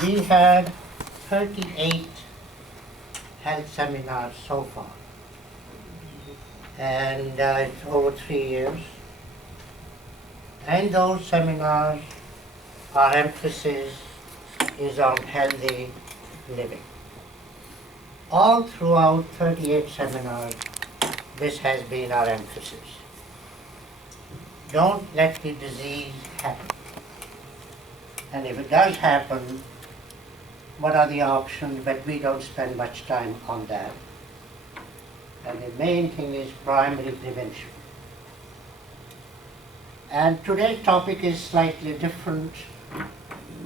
We had 38 health seminars so far, and it's over 3 years. And those seminars, our emphasis is on healthy living. All throughout 38 seminars, this has been our emphasis. Don't let the disease happen. And if it does happen, what are the options? But we don't spend much time on that. And the main thing is primary prevention. And today's topic is slightly different,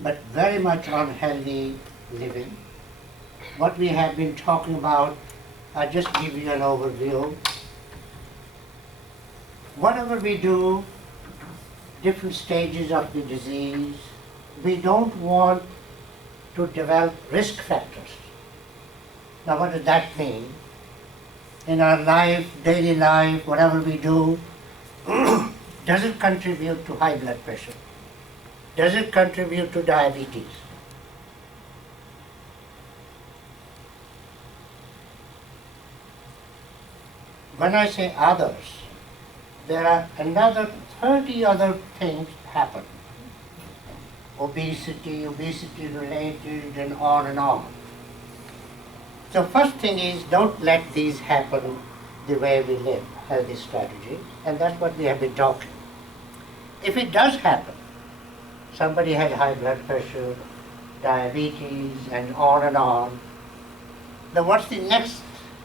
but very much on healthy living. What we have been talking about, I'll just give you an overview. Whatever we do, different stages of the disease, we don't want to develop risk factors. Now what does that mean? In our life, daily life, whatever we do, does it contribute to high blood pressure? Does it contribute to diabetes? When I say others, there are another 30 other things happen. Obesity related, and on and on. So first thing is, don't let these happen the way we live, healthy strategy, and that's what we have been talking. If it does happen, somebody has high blood pressure, diabetes, and on, then what's the next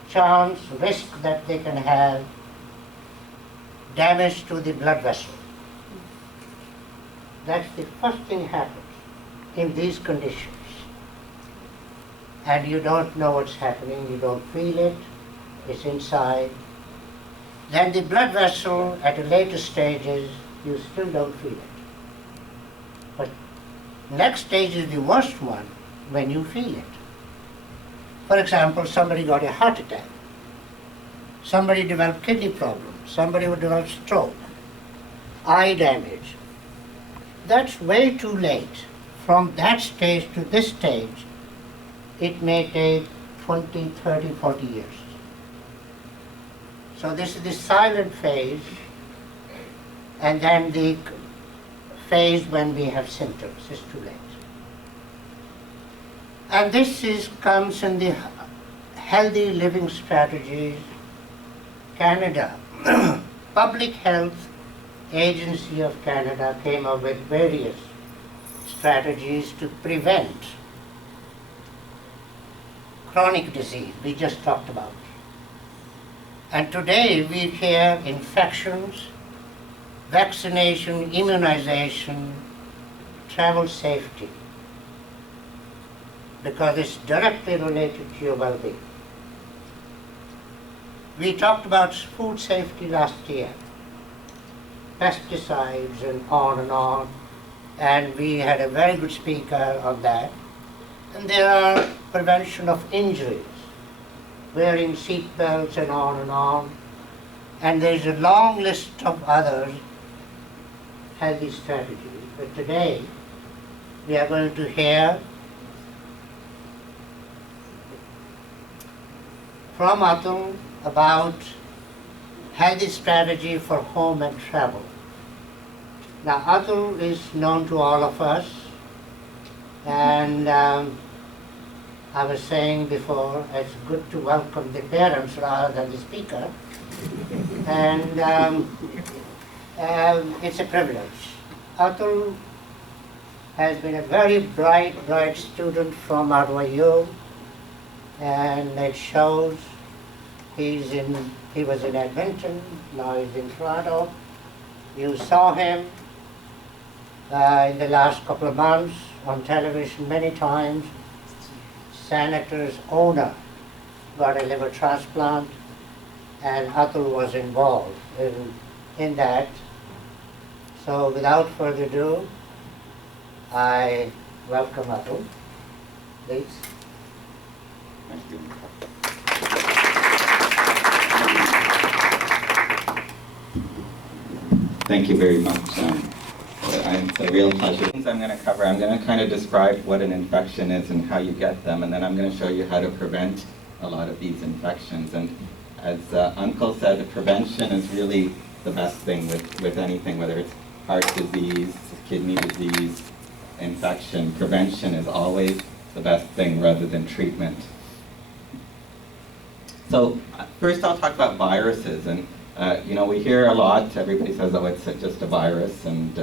chance, risk that they can have? Damage to the blood vessel. That's the first thing happens in these conditions. And you don't know what's happening, you don't feel it, it's inside. Then the blood vessel at the later stages, you still don't feel it. But next stage is the worst one, when you feel it. For example, somebody got a heart attack. Somebody developed kidney problems. Somebody would develop stroke, eye damage. That's way too late. From that stage to this stage, it may take 20, 30, 40 years. So this is the silent phase, and then the phase when we have symptoms is too late. And this comes in the healthy living strategies. Canada, Public Health Agency of Canada came up with various strategies to prevent chronic disease we just talked about. And today we hear infections, vaccination, immunization, travel safety, because it's directly related to your well-being. We talked about food safety last year, pesticides and on, and we had a very good speaker on that. And there are prevention of injuries, wearing seat belts and on. And there's a long list of other healthy strategies. But today, we are going to hear from Atul about healthy strategy for home and travel. Now, Atul is known to all of us, and I was saying before, it's good to welcome the parents rather than the speaker, and it's a privilege. Atul has been a very bright student from RYU, and it shows. He was in Edmonton, now he's in Toronto. You saw him in the last couple of months on television many times. Senator's owner got a liver transplant, and Atul was involved in that. So without further ado, I welcome Atul. Please. Thank you. Thank you very much. And it's a real pleasure. Things I'm going to cover, I'm going to kind of describe what an infection is and how you get them, and then I'm going to show you how to prevent a lot of these infections. And as Uncle said, prevention is really the best thing with anything, whether it's heart disease, kidney disease, infection. Prevention is always the best thing rather than treatment. So first I'll talk about viruses. And we hear a lot, everybody says, oh, it's just a virus. And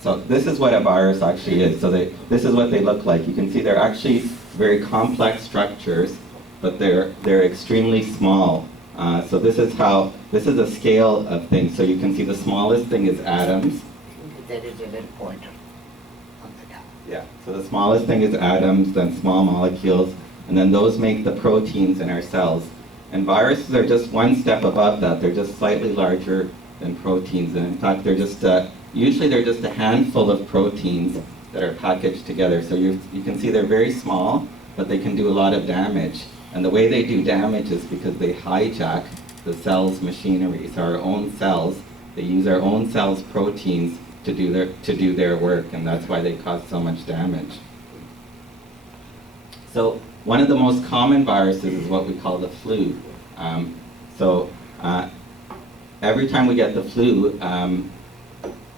so this is what a virus actually is. So this is what they look like. You can see they're actually very complex structures, but they're extremely small. So this is a scale of things. So you can see the smallest thing is atoms. There is a little pointer on the top. Yeah, so the smallest thing is atoms, then small molecules, and then those make the proteins in our cells. And viruses are just one step above that. They're just slightly larger than proteins. And in fact, usually they're just a handful of proteins that are packaged together. So you can see they're very small, but they can do a lot of damage. And the way they do damage is because they hijack the cell's machinery. So our own cells, they use our own cells' proteins to do their work, and that's why they cause so much damage. So one of the most common viruses is what we call the flu. Every time we get the flu,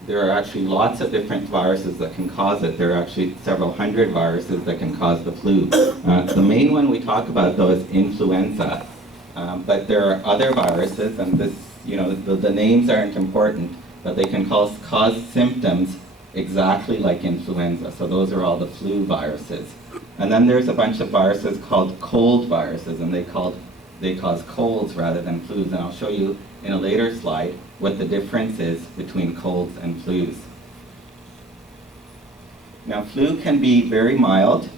there are actually lots of different viruses that can cause it. There are actually several hundred viruses that can cause the flu. The main one we talk about, though, is influenza. But there are other viruses, and the names aren't important, but they can cause symptoms exactly like influenza. So those are all the flu viruses. And then there's a bunch of viruses called cold viruses, and they cause colds rather than flus. And I'll show you in a later slide what the difference is between colds and flus. Now, flu can be very mild.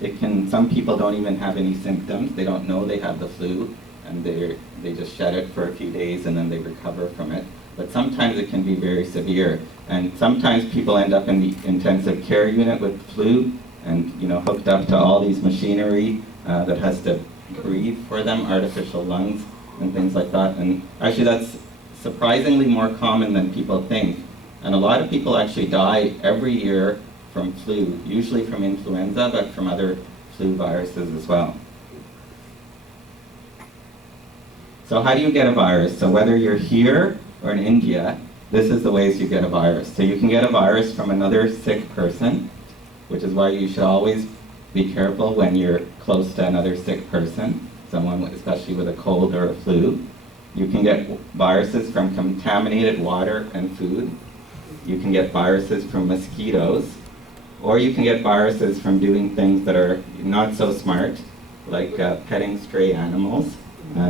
Some people don't even have any symptoms. They don't know they have the flu, and they just shed it for a few days and then they recover from it. But sometimes it can be very severe. And sometimes people end up in the intensive care unit with flu and hooked up to all these machinery that has to breathe for them, artificial lungs and things like that. And actually that's surprisingly more common than people think. And a lot of people actually die every year from flu, usually from influenza, but from other flu viruses as well. So how do you get a virus? So whether you're here or in India, this is the ways you get a virus. So you can get a virus from another sick person, which is why you should always be careful when you're close to another sick person, someone especially with a cold or a flu. You can get viruses from contaminated water and food. You can get viruses from mosquitoes, or you can get viruses from doing things that are not so smart, like petting stray animals,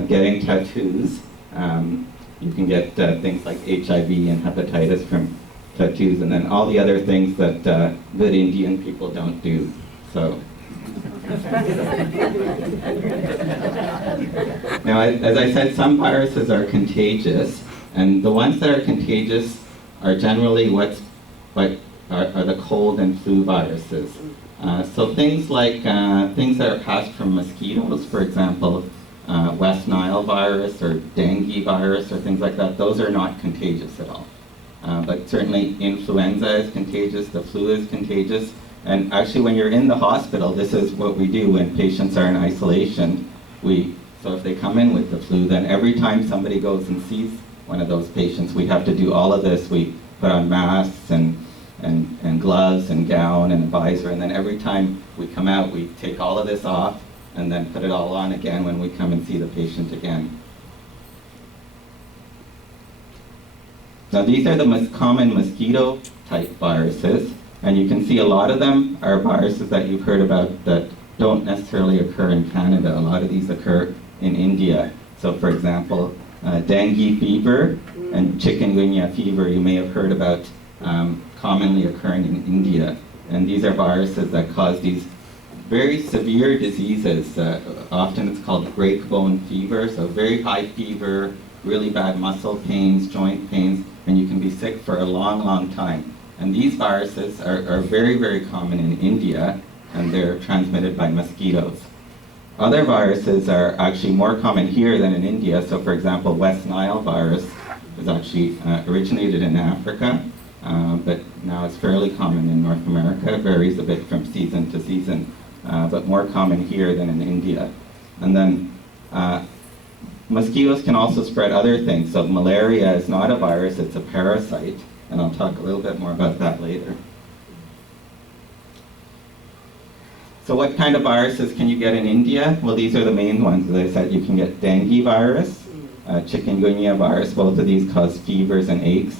getting tattoos. You can get things like HIV and hepatitis from tattoos, and then all the other things that good Indian people don't do. So. Now, as I said, some viruses are contagious, and the ones that are contagious are generally are the cold and flu viruses. So things like things that are passed from mosquitoes, for example, West Nile virus or dengue virus or things like that, those are not contagious at all. But certainly influenza is contagious, the flu is contagious. And actually when you're in the hospital, this is what we do when patients are in isolation. So if they come in with the flu, then every time somebody goes and sees one of those patients, we have to do all of this. We put on masks and gloves and gown and visor, and then every time we come out, we take all of this off and then put it all on again when we come and see the patient again. Now these are the most common mosquito-type viruses, and you can see a lot of them are viruses that you've heard about that don't necessarily occur in Canada. A lot of these occur in India. So for example, dengue fever and chikungunya fever you may have heard about commonly occurring in India. And these are viruses that cause these very severe diseases. Often it's called break bone fever, so very high fever, really bad muscle pains, joint pains, and you can be sick for a long, long time. And these viruses are very, very common in India, and they're transmitted by mosquitoes. Other viruses are actually more common here than in India. So for example, West Nile virus is actually originated in Africa, but now it's fairly common in North America. It varies a bit from season to season, but more common here than in India. And then mosquitoes can also spread other things. So malaria is not a virus, it's a parasite, and I'll talk a little bit more about that later. So what kind of viruses can you get in India? Well, these are the main ones. As I said, you can get dengue virus, chikungunya virus. Both of these cause fevers and aches.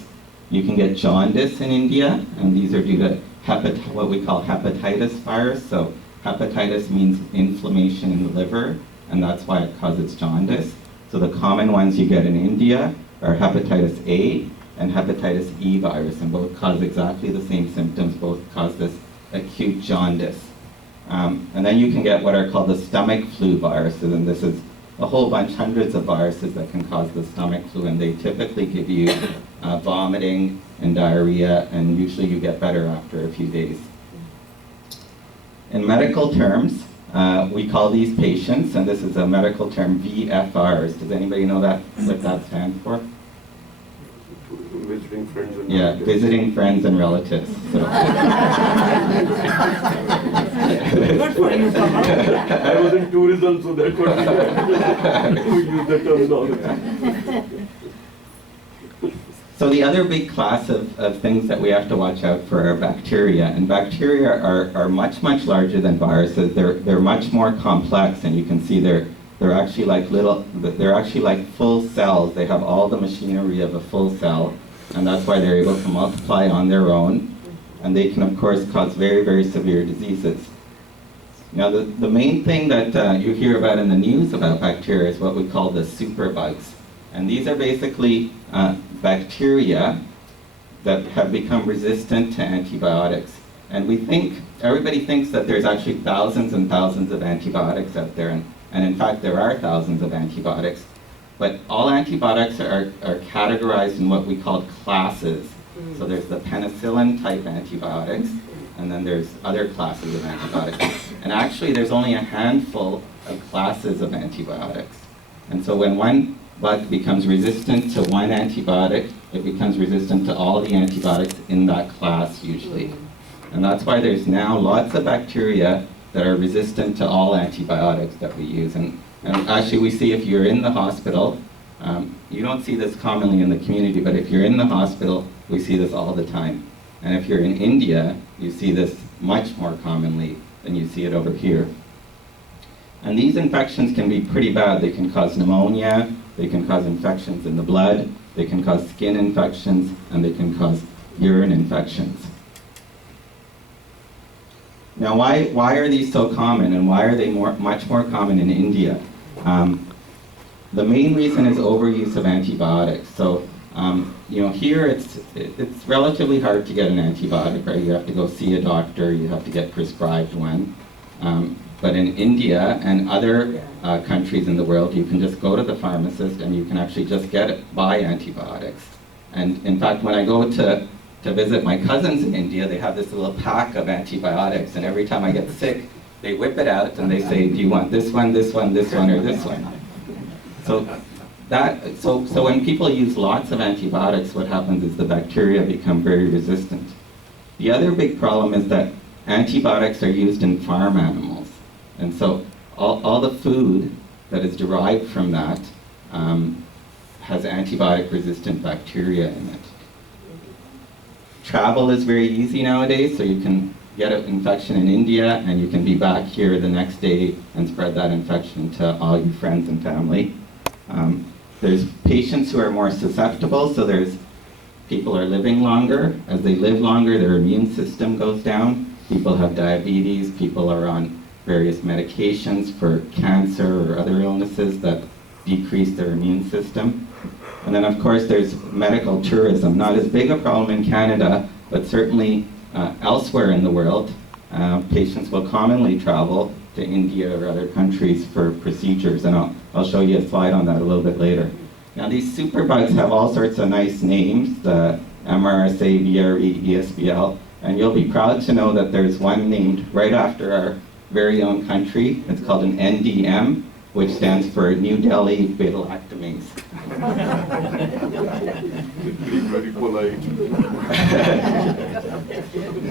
You can get jaundice in India, and these are due to what we call hepatitis virus. So hepatitis means inflammation in the liver, and that's why it causes jaundice. So the common ones you get in India are hepatitis A and hepatitis E virus, and both cause exactly the same symptoms. Both cause this acute jaundice. And then you can get what are called the stomach flu viruses, and this is a whole bunch, hundreds of viruses that can cause the stomach flu, and they typically give you vomiting and diarrhea, and usually you get better after a few days. In medical terms, we call these patients, and this is a medical term, VFRs. Does anybody know what that stands for? Visiting friends and Yeah, relatives. visiting friends and relatives. So. Good for you, Papa. I was in tourism, so that's what we use the terminology. So the other big class of things that we have to watch out for are bacteria, and bacteria are much, much larger than viruses. They're much more complex, and you can see they're actually like full cells. They have all the machinery of a full cell, and that's why they're able to multiply on their own, and they can of course cause very, very severe diseases. Now the main thing that you hear about in the news about bacteria is what we call the superbugs, and these are basically bacteria that have become resistant to antibiotics. And everybody thinks that there's actually thousands and thousands of antibiotics out there, and in fact there are thousands of antibiotics. But all antibiotics are categorized in what we call classes. So there's the penicillin type antibiotics, and then there's other classes of antibiotics. And actually there's only a handful of classes of antibiotics. And so when one bug becomes resistant to one antibiotic, it becomes resistant to all the antibiotics in that class usually. And that's why there's now lots of bacteria that are resistant to all antibiotics that we use. And actually we see if you're in the hospital, you don't see this commonly in the community, but if you're in the hospital, we see this all the time. And if you're in India, you see this much more commonly than you see it over here. And these infections can be pretty bad. They can cause pneumonia, they can cause infections in the blood, they can cause skin infections, and they can cause urine infections. Now, why are these so common, and why are they much more common in India? The main reason is overuse of antibiotics. So, here it's relatively hard to get an antibiotic, right? You have to go see a doctor, you have to get prescribed one. But in India and other countries in the world, you can just go to the pharmacist and you can actually just buy antibiotics. And in fact, when I go to visit my cousins in India, they have this little pack of antibiotics, and every time I get sick, they whip it out and they say, do you want this one, this one, this one, or this one? So when people use lots of antibiotics, what happens is the bacteria become very resistant. The other big problem is that antibiotics are used in farm animals. And so all the food that is derived from that has antibiotic-resistant bacteria in it. Travel is very easy nowadays, so you can get an infection in India and you can be back here the next day and spread that infection to all your friends and family. There's patients who are more susceptible, so people are living longer. As they live longer, their immune system goes down. People have diabetes, people are on various medications for cancer or other illnesses that decrease their immune system. And then of course there's medical tourism, not as big a problem in Canada, but certainly elsewhere in the world, patients will commonly travel to India or other countries for procedures, and I'll show you a slide on that a little bit later. Now these superbugs have all sorts of nice names, the MRSA, VRE, ESBL, and you'll be proud to know that there's one named right after our very own country. It's called an NDM, which stands for New Delhi Betalectomies. Being very polite.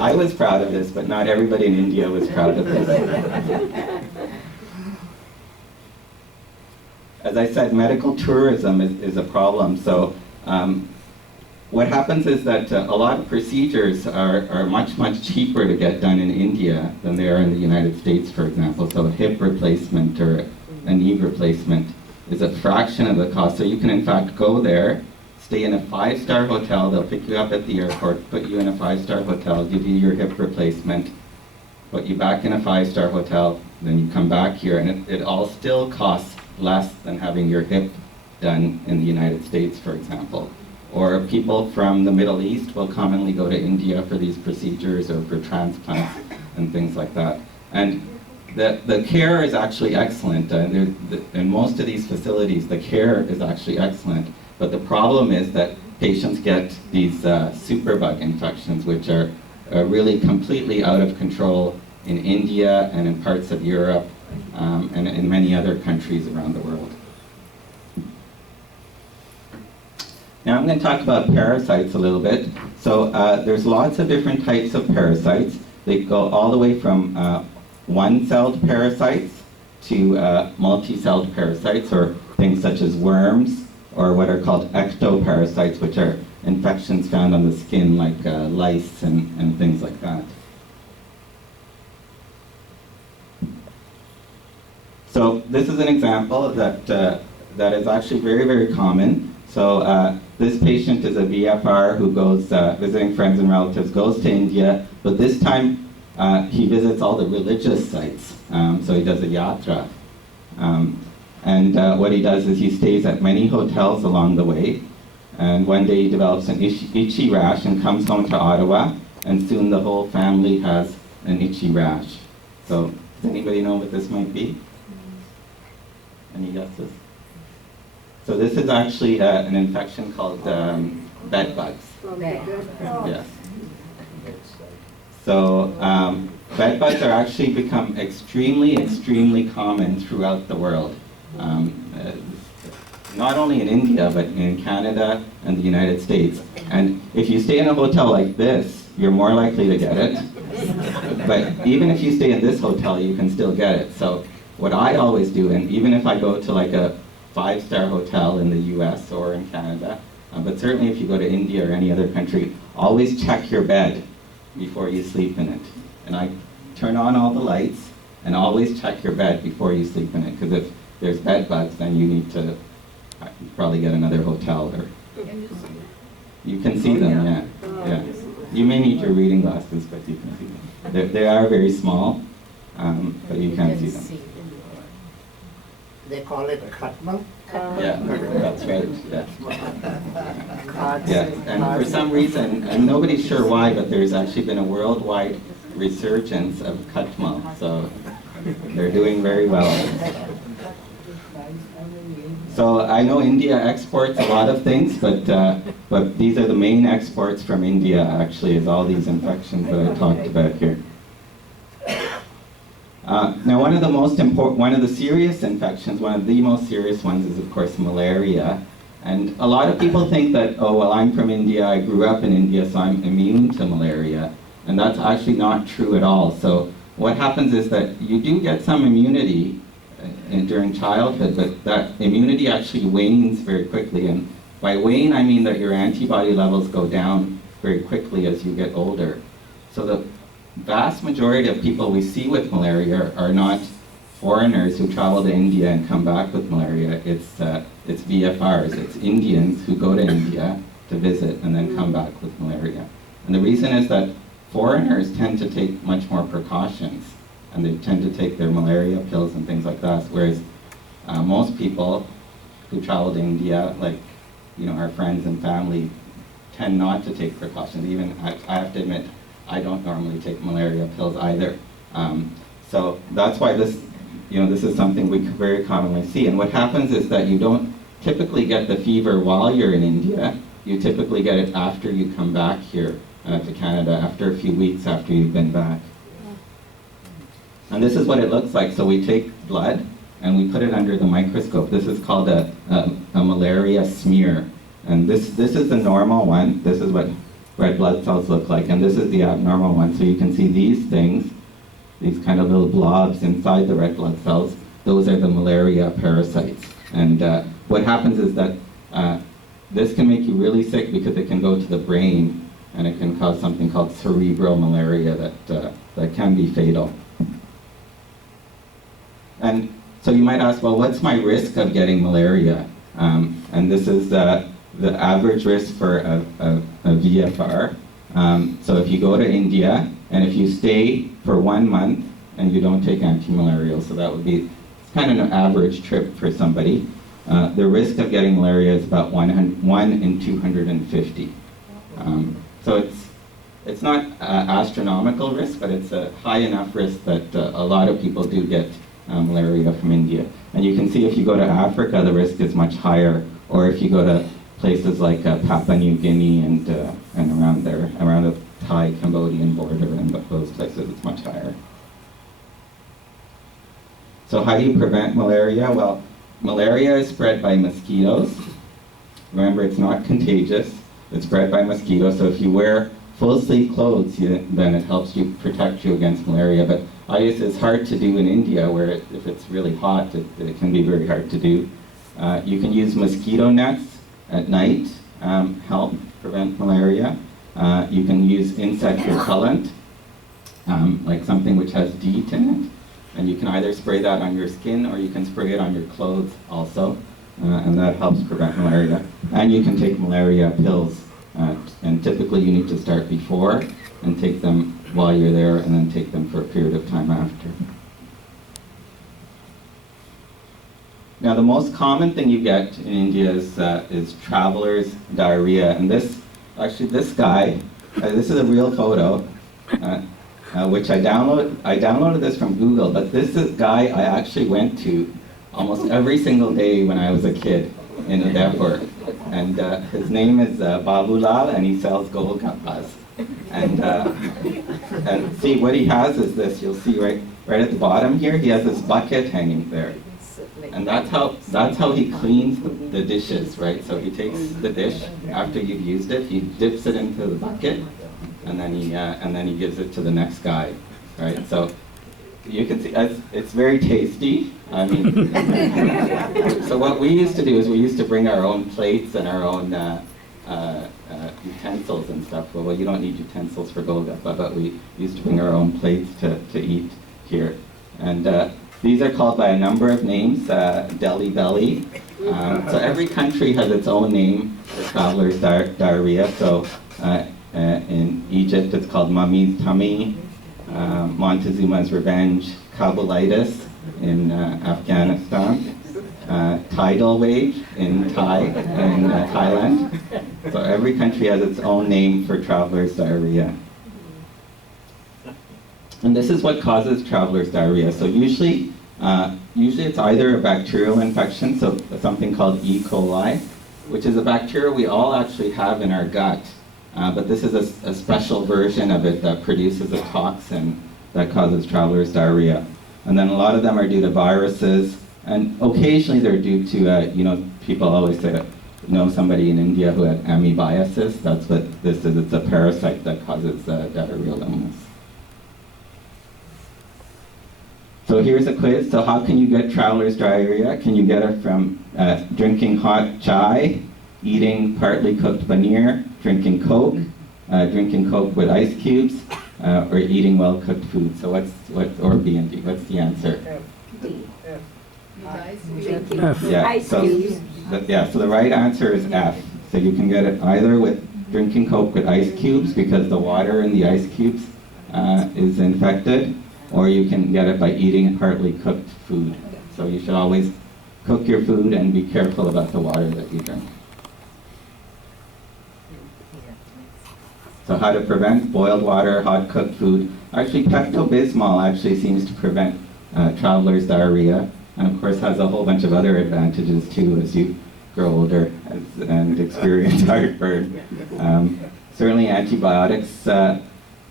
I was proud of this, but not everybody in India was proud of this. As I said, medical tourism is a problem. So what happens is that a lot of procedures are much, much cheaper to get done in India than they are in the United States, for example. So a hip replacement or a knee replacement is a fraction of the cost. So you can in fact go there, stay in a 5-star hotel, they'll pick you up at the airport, put you in a 5-star hotel, give you your hip replacement, put you back in a 5-star hotel, then you come back here, and it all still costs less than having your hip done in the United States, for example. Or people from the Middle East will commonly go to India for these procedures or for transplants and things like that. And the care is actually excellent. In most of these facilities, the care is actually excellent. But the problem is that patients get these superbug infections, which are really completely out of control in India and in parts of Europe and in many other countries around the world. Now I'm going to talk about parasites a little bit. So there's lots of different types of parasites. They go all the way from one-celled parasites to multi-celled parasites, or things such as worms, or what are called ectoparasites, which are infections found on the skin like lice and things like that. So this is an example that is actually very, very common. So this patient is a VFR who goes visiting friends and relatives, goes to India, but this time he visits all the religious sites. So he does a yatra. And what he does is he stays at many hotels along the way. And one day he develops an itchy rash and comes home to Ottawa, and soon the whole family has an itchy rash. So does anybody know what this might be? Any guesses? So this is actually an infection called bed bugs. Yes. So bed bugs are actually become extremely, extremely common throughout the world. Not only in India, but in Canada and the United States. And if you stay in a hotel like this, you're more likely to get it. But even if you stay in this hotel, you can still get it. So what I always do, and even if I go to like a 5-star hotel in the US or in Canada, but certainly if you go to India or any other country, always check your bed before you sleep in it. And I turn on all the lights and always check your bed before you sleep in it, because if there's bed bugs, then you need to probably get another hotel. Or you can see them, yeah. You may need your reading glasses, but you can see them. They are very small, but you can see them. They call it Khatmal. Yeah, that's right. Yeah. Yeah, and for some reason, and nobody's sure why, but there's actually been a worldwide resurgence of Khatmal, so they're doing very well. So I know India exports a lot of things, but these are the main exports from India, actually, is all these infections that I talked about here. Now, one of the serious infections, one of the most serious ones is, of course, malaria. And a lot of people think that, oh, well, I'm from India, I grew up in India, so I'm immune to malaria. And that's actually not true at all. So what happens is that you do get some immunity during childhood, but that immunity actually wanes very quickly. And by wane, I mean that your antibody levels go down very quickly as you get older. So the vast majority of people we see with malaria are not foreigners who travel to India and come back with malaria. It's VFRs, it's Indians who go to India to visit and then come back with malaria. And the reason is that foreigners tend to take much more precautions, and they tend to take their malaria pills and things like that, whereas most people who travel to India, like our friends and family, tend not to take precautions. Even I have to admit, I don't normally take malaria pills either. So that's why this is something we very commonly see. And what happens is that you don't typically get the fever while you're in India. You typically get it after you come back here to Canada, after a few weeks after you've been back. And this is what it looks like. So we take blood, and we put it under the microscope. This is called a malaria smear. And this is the normal one. This is what red blood cells look like, and this is the abnormal one. So you can see these things, these kind of little blobs inside the red blood cells. Those are the malaria parasites. And what happens is that this can make you really sick because it can go to the brain, and it can cause something called cerebral malaria that can be fatal. And so you might ask, well, what's my risk of getting malaria? And this is the average risk for a VFR. So if you go to India, and if you stay for 1 month, and you don't take anti-malarial, so that would be kind of an average trip for somebody, the risk of getting malaria is about 1 in 250. So it's not astronomical risk, but it's a high enough risk that a lot of people do get malaria from India. And you can see if you go to Africa, the risk is much higher, or if you go to places like Papua New Guinea and around there, around the Thai-Cambodian border and those places, it's much higher. So how do you prevent malaria? Well, malaria is spread by mosquitoes. Remember, it's not contagious. It's spread by mosquitoes, so if you wear full-sleeve clothes, then it helps you protect you against malaria. But obviously, it's hard to do in India, where if it's really hot, it can be very hard to do. You can use mosquito nets at night, help prevent malaria. You can use insect repellent, like something which has DEET in it. And you can either spray that on your skin, or you can spray it on your clothes also. And that helps prevent malaria. And you can take malaria pills. And typically you need to start before and take them while you're there, and then take them for a period of time after. Now, the most common thing you get in India is traveler's diarrhea. And this guy, this is a real photo, which I downloaded this from Google, but this is a guy I actually went to almost every single day when I was a kid in Udaipur. And his name is Babulal, and he sells golgappas. And see, what he has is this. You'll see right at the bottom here, he has this bucket hanging there. And that's how he cleans the dishes, right? So he takes the dish after you've used it, he dips it into the bucket, and then he gives it to the next guy, right? So you can see it's very tasty. I mean, so what we used to do is we used to bring our own plates and our own utensils and stuff. Well, you don't need utensils for Golgappa, but we used to bring our own plates to eat here. And these are called by a number of names, Delhi Belly. So every country has its own name for traveler's diarrhea. So in Egypt, it's called Mummy's Tummy, Montezuma's Revenge, Kabulitis in Afghanistan, tidal wave in Thailand. So every country has its own name for traveler's diarrhea. And this is what causes traveler's diarrhea. So usually it's either a bacterial infection, so something called E. coli, which is a bacteria we all actually have in our gut. But this is a special version of it that produces a toxin that causes traveler's diarrhea. And then a lot of them are due to viruses, and occasionally they're due to, people always say, somebody in India who had amoebiasis. That's what this is. It's a parasite that causes diarrheal illness. So here's a quiz. So how can you get traveler's diarrhea? Can you get it from drinking hot chai, eating partly cooked paneer, drinking Coke with ice cubes, or eating well-cooked food? So or B and D, what's the answer? D. Yeah, so the right answer is F. So you can get it either with drinking Coke with ice cubes, because the water in the ice cubes is infected, or you can get it by eating partly cooked food. So you should always cook your food and be careful about the water that you drink. So how to prevent boiled water, hot cooked food. Actually, Pepto-Bismol actually seems to prevent traveler's diarrhea, and of course has a whole bunch of other advantages too as you grow older and experience heartburn. Certainly antibiotics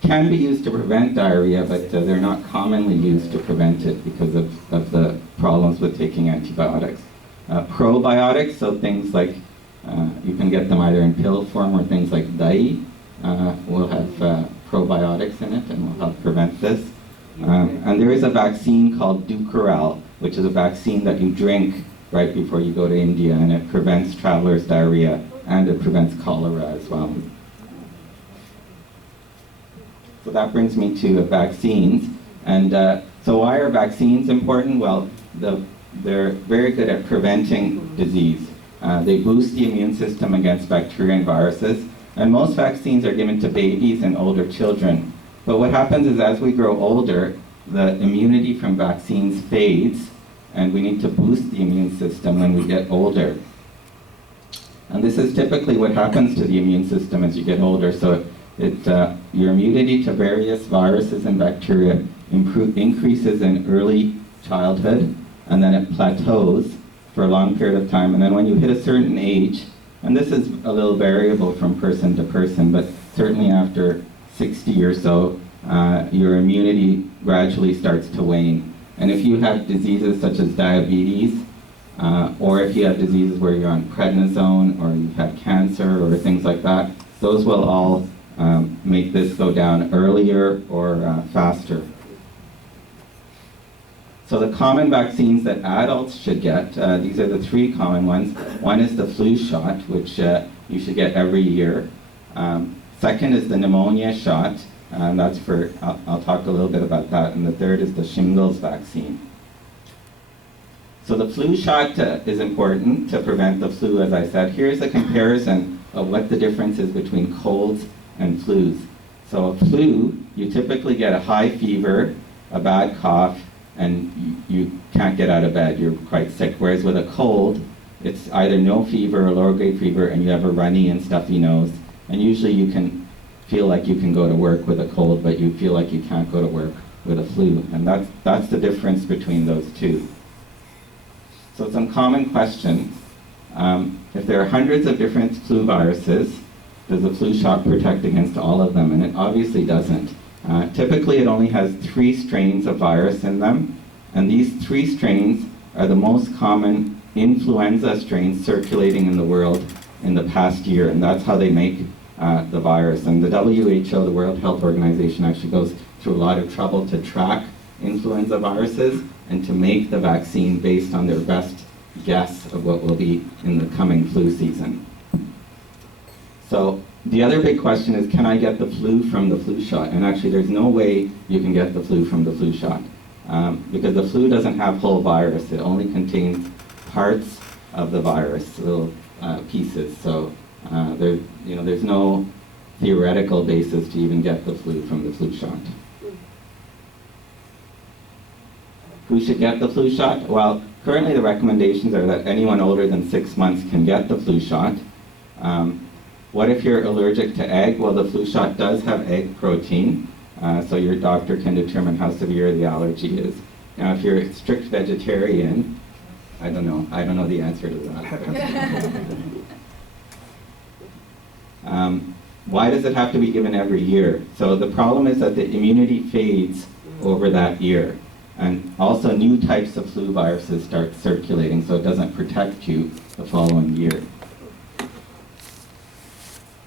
can be used to prevent diarrhea, but they're not commonly used to prevent it because of the problems with taking antibiotics. Probiotics, so things like, you can get them either in pill form or things like dye, will have probiotics in it and will help prevent this. And there is a vaccine called Dukoral, which is a vaccine that you drink right before you go to India, and it prevents travelers' diarrhea and it prevents cholera as well. So that brings me to vaccines. And so why are vaccines important? Well, they're very good at preventing disease. They boost the immune system against bacteria and viruses. And most vaccines are given to babies and older children. But what happens is as we grow older, the immunity from vaccines fades, and we need to boost the immune system when we get older. And this is typically what happens to the immune system as you get older. So your immunity to various viruses and bacteria increases in early childhood, and then it plateaus for a long period of time. And then when you hit a certain age, and this is a little variable from person to person, but certainly after 60 or so, your immunity gradually starts to wane. And if you have diseases such as diabetes, or if you have diseases where you're on prednisone, or you've had cancer, or things like that, those will all make this go down earlier or faster. So the common vaccines that adults should get, these are the three common ones. One is the flu shot, which you should get every year. Second is the pneumonia shot, and that's for, I'll talk a little bit about that. And the third is the shingles vaccine. So the flu shot is important to prevent the flu, as I said. Here's a comparison of what the difference is between colds and flus. So a flu, you typically get a high fever, a bad cough, and you can't get out of bed, you're quite sick. Whereas with a cold, it's either no fever or lower grade fever, and you have a runny and stuffy nose. And usually you can feel like you can go to work with a cold, but you feel like you can't go to work with a flu. And that's the difference between those two. So some common questions. If there are hundreds of different flu viruses, does the flu shot protect against all of them? And it obviously doesn't. Typically it only has 3 strains of virus in them, and these 3 strains are the most common influenza strains circulating in the world in the past year, and that's how they make the virus. And the WHO, the World Health Organization, actually goes through a lot of trouble to track influenza viruses and to make the vaccine based on their best guess of what will be in the coming flu season. So the other big question is, can I get the flu from the flu shot? And actually there's no way you can get the flu from the flu shot, because the flu doesn't have whole virus. It only contains parts of the virus, little pieces. So there's no theoretical basis to even get the flu from the flu shot. Who should get the flu shot? Well, currently the recommendations are that anyone older than 6 months can get the flu shot. What if you're allergic to egg? Well, the flu shot does have egg protein, so your doctor can determine how severe the allergy is. Now, if you're a strict vegetarian, I don't know the answer to that. Why does it have to be given every year? So the problem is that the immunity fades over that year. And also new types of flu viruses start circulating, so it doesn't protect you the following year.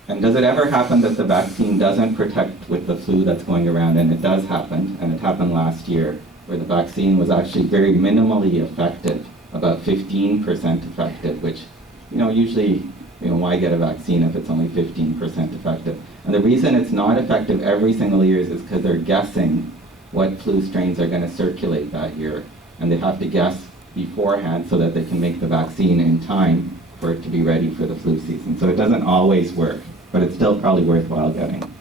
And does it ever happen that the vaccine doesn't protect with the flu that's going around? And it does happen, and it happened last year, where the vaccine was actually very minimally effective, about 15% effective, which, usually, why get a vaccine if it's only 15% effective? And the reason it's not effective every single year is because they're guessing what flu strains are going to circulate that year. And they have to guess beforehand so that they can make the vaccine in time for it to be ready for the flu season. So it doesn't always work, but it's still probably worthwhile getting.